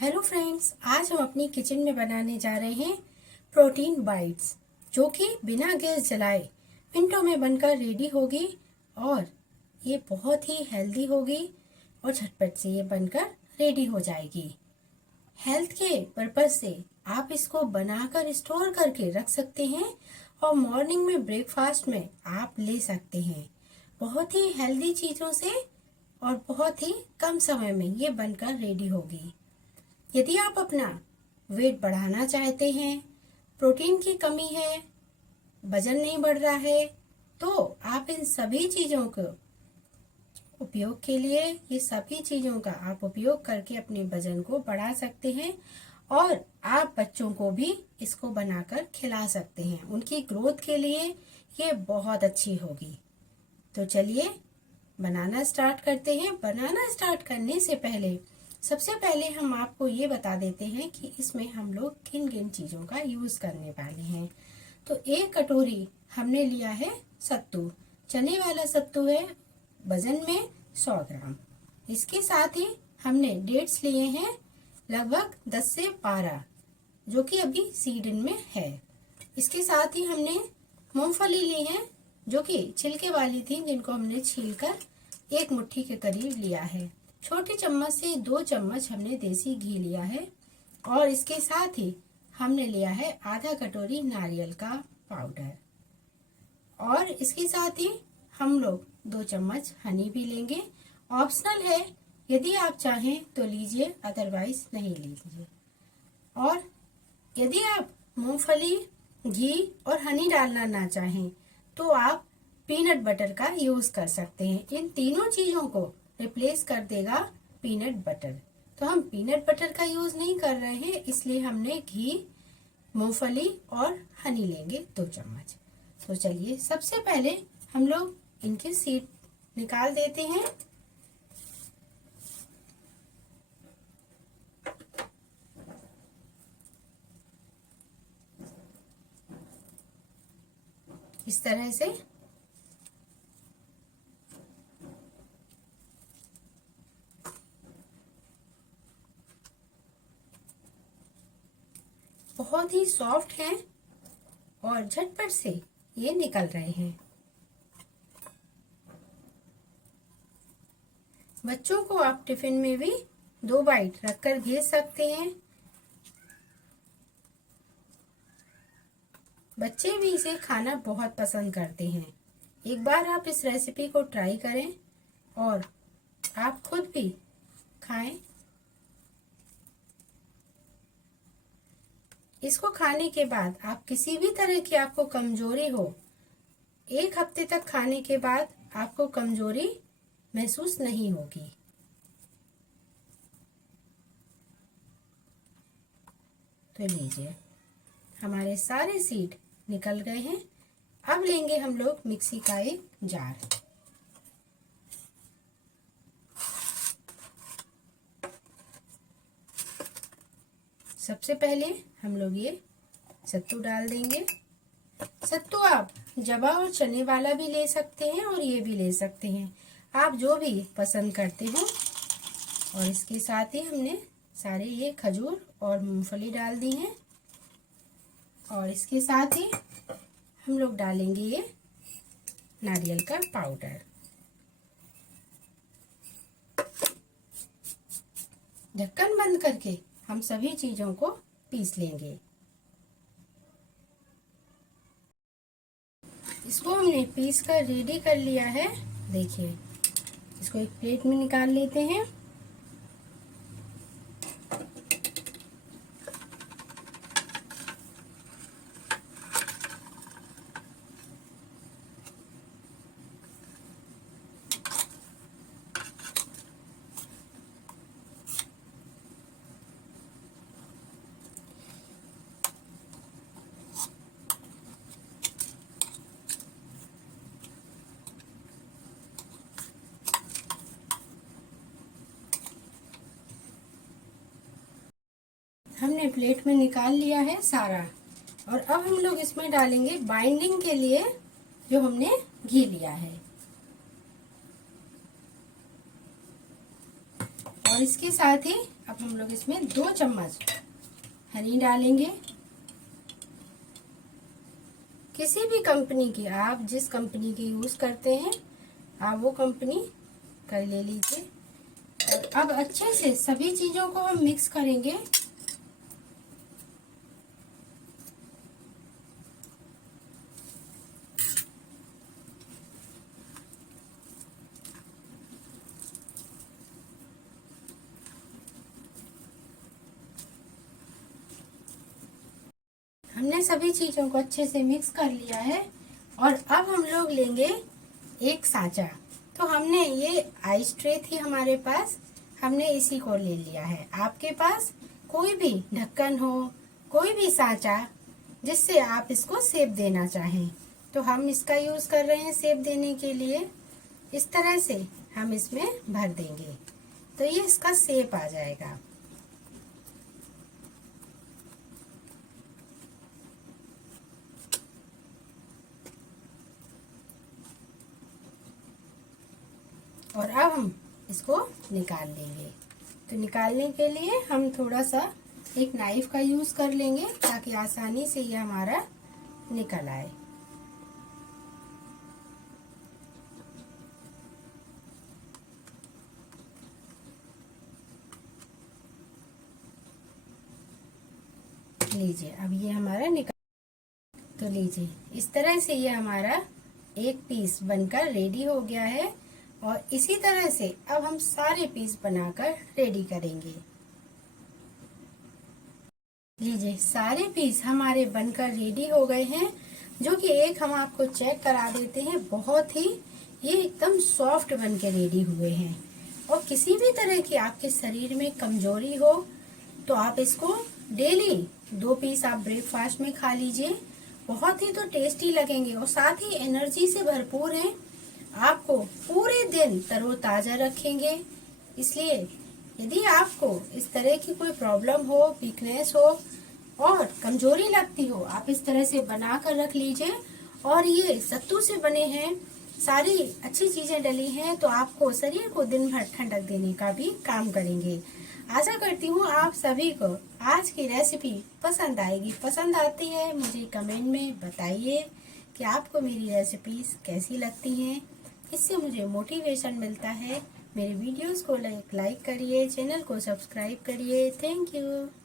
Hello friends, आज हम अपनी किचन में बनाने जा रहे हैं प्रोटीन बाइट्स, जो कि बिना गैस जलाए मिनटों में बनकर रेडी होगी और ये बहुत ही हेल्दी होगी और झटपट से ये बनकर रेडी हो जाएगी। हेल्थ के पर्पज से आप इसको बनाकर स्टोर करके रख सकते हैं और मॉर्निंग में ब्रेकफास्ट में आप ले सकते हैं। बहुत ही हेल्दी चीज़ों से और बहुत ही कम समय में ये बनकर रेडी होगी। यदि आप अपना वेट बढ़ाना चाहते हैं, प्रोटीन की कमी है, वजन नहीं बढ़ रहा है, तो आप इन सभी चीज़ों को उपयोग के लिए ये सभी चीज़ों का आप उपयोग करके अपने वजन को बढ़ा सकते हैं और आप बच्चों को भी इसको बनाकर खिला सकते हैं। उनकी ग्रोथ के लिए ये बहुत अच्छी होगी। तो चलिए बनाना स्टार्ट करते हैं। बनाना स्टार्ट करने से पहले सबसे पहले हम आपको ये बता देते हैं कि इसमें हम लोग किन किन चीज़ों का यूज़ करने वाले हैं। तो 1 कटोरी हमने लिया है सत्तू, चने वाला सत्तू है, वजन में 100 ग्राम। इसके साथ ही हमने डेट्स लिए हैं लगभग 10 से 12, जो कि अभी सीजन में है। इसके साथ ही हमने मूंगफली ली है, जो कि छिलके वाली थी, जिनको हमने छीलकर 1 मुट्ठी के करीब लिया है। छोटी चम्मच से 2 चम्मच हमने देसी घी लिया है और इसके साथ ही हमने लिया है आधा कटोरी नारियल का पाउडर और इसके साथ ही हम लोग 2 चम्मच हनी भी लेंगे। ऑप्शनल है, यदि आप चाहें तो लीजिए, अदरवाइज नहीं लीजिए। और यदि आप मूंगफली, घी और हनी डालना ना चाहें तो आप पीनट बटर का यूज कर सकते हैं। इन तीनों चीजों को रिप्लेस कर देगा पीनट बटर। तो हम पीनट बटर का यूज नहीं कर रहे हैं, इसलिए हमने घी, मूंगफली और हनी लेंगे 2 चम्मच। तो चलिए सबसे पहले हम लोग इनके सीड निकाल देते हैं। इस तरह से बहुत ही सॉफ्ट हैं और झटपट से ये निकल रहे हैं। बच्चों को आप टिफिन में भी 2 बाइट रखकर भेज सकते हैं। बच्चे भी इसे खाना बहुत पसंद करते हैं। एक बार आप इस रेसिपी को ट्राई करें और आप खुद भी खाएं। इसको खाने के बाद आप किसी भी तरह की आपको कमजोरी हो, 1 हफ्ते तक खाने के बाद आपको कमजोरी महसूस नहीं होगी। तो लीजिए, हमारे सारे सीड निकल गए हैं। अब लेंगे हम लोग मिक्सी का एक जार। सबसे पहले हम लोग ये सत्तू डाल देंगे। सत्तू आप जवा और चने वाला भी ले सकते हैं और ये भी ले सकते हैं, आप जो भी पसंद करते हो। और इसके साथ ही हमने सारे ये खजूर और मूंगफली डाल दी हैं और इसके साथ ही हम लोग डालेंगे ये नारियल का पाउडर। ढक्कन बंद करके हम सभी चीजों को पीस लेंगे। इसको हमने पीस कर रेडी कर लिया है। देखिए, इसको एक प्लेट में निकाल लेते हैं। हमने प्लेट में निकाल लिया है सारा और अब हम लोग इसमें डालेंगे बाइंडिंग के लिए जो हमने घी लिया है और और इसके साथ ही अब हम लोग इसमें 2 चम्मच हनी डालेंगे। किसी भी कंपनी की, आप जिस कंपनी की यूज करते हैं आप वो कंपनी कर ले लीजिए। और अब अच्छे से सभी चीजों को हम मिक्स करेंगे। हमने सभी चीजों को अच्छे से मिक्स कर लिया है और अब हम लोग लेंगे एक साँचा। तो हमने ये आइस ट्रे थी हमारे पास, हमने इसी को ले लिया है। आपके पास कोई भी ढक्कन हो, कोई भी साँचा जिससे आप इसको शेप देना चाहें, तो हम इसका यूज कर रहे हैं शेप देने के लिए। इस तरह से हम इसमें भर देंगे तो ये इसका शेप आ जाएगा। और अब हम इसको निकाल लेंगे। तो निकालने के लिए हम थोड़ा सा एक नाइफ का यूज कर लेंगे ताकि आसानी से ये हमारा निकल आए। लीजिए अब ये हमारा निकल, तो लीजिए इस तरह से ये हमारा एक पीस बनकर रेडी हो गया है। और इसी तरह से अब हम सारे पीस बनाकर रेडी करेंगे। लीजिए सारे पीस हमारे बनकर रेडी हो गए हैं, जो कि एक हम आपको चेक करा देते हैं। बहुत ही ये एकदम सॉफ्ट बन के रेडी हुए हैं। और किसी भी तरह की आपके शरीर में कमजोरी हो तो आप इसको डेली 2 पीस आप ब्रेकफास्ट में खा लीजिए। बहुत ही तो टेस्टी लगेंगे और साथ ही एनर्जी से भरपूर हैं, आपको पूरे दिन तरोताजा रखेंगे। इसलिए यदि आपको इस तरह की कोई प्रॉब्लम हो, वीकनेस हो और कमजोरी लगती हो, आप इस तरह से बना कर रख लीजिए। और ये सत्तू से बने हैं, सारी अच्छी चीजें डली हैं, तो आपको शरीर को दिन भर ठंडक देने का भी काम करेंगे। आशा करती हूँ आप सभी को आज की रेसिपी पसंद आएगी। पसंद आती है मुझे कमेंट में बताइए कि आपको मेरी रेसिपीज कैसी लगती हैं। इससे मुझे मोटिवेशन मिलता है। मेरे वीडियोस को लाइक करिए, चैनल को सब्सक्राइब करिए। Thank you.